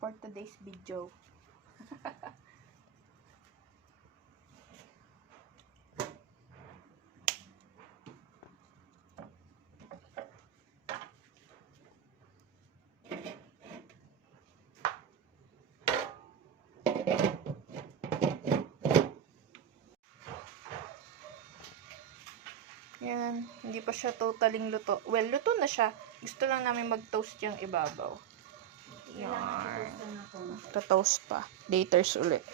for today's video. Yan, hindi pa siya totaling luto. Well, luto na siya. Gusto lang namin mag-toast yung ibabaw. Yan. Toast pa. Laters ulit.